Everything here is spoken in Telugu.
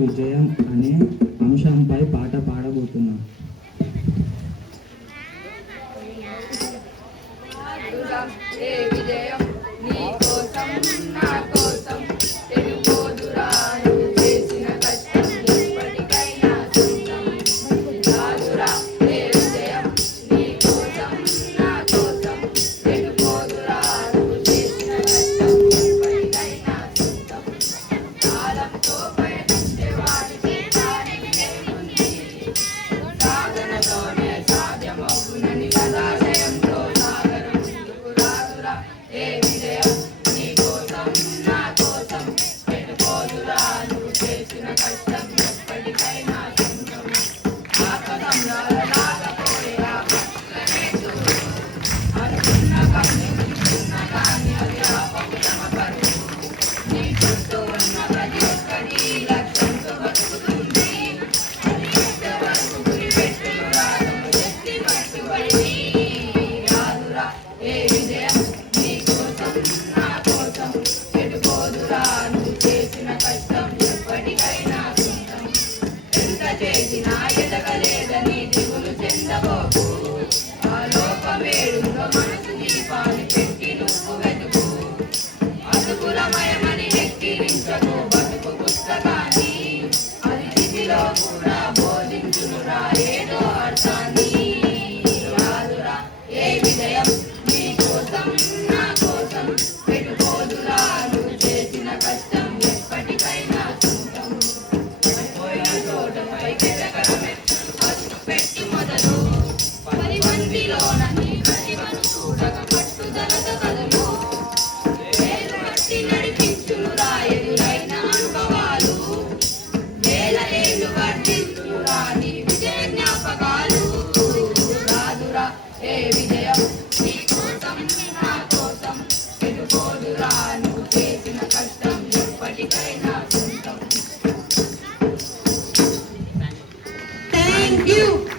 విజయం అనే అంశంపై పాట పాడబోతున్నాం. విజయం నీ కోసం నా కోసం చేసినా ఎదగలేదని దిగులు చెందబోకు. ఆ లోకమేడులో మనసు దీపాన్ని పెట్టి నువ్వు వెతుకు. అతుకులమయమని ఎక్కిరించకు బతుకు పుస్తకాన్ని, అది స్థితిలో కూడా బోధించునురా ఏదో అర్థాన్ని. రాదురా ఏ విజయం నీ కోసం నా కోసం పెట్టుకోదురా నువ్వు చేసిన కష్టం ఎప్పటికైనా సొంతం. పోయిన చోటపై పెట్టి మొదలు 10 మందిలోన నీ ప్రతిభను చూడక పట్టుదలతో కదలు. వేలు పట్టి నడిపించునురా ఎదురైన అనుభవాలు, వేల ఏళ్ళు వర్ధిల్లునురా నీ విజయ జ్ఞాపకాలు. రాదురా ఏ విజయం నీ కోసం నా కోసం పెట్టుకోదురా నువ్వు చేసిన కష్టం ఎప్పటికైనా సొంతం. Thank you.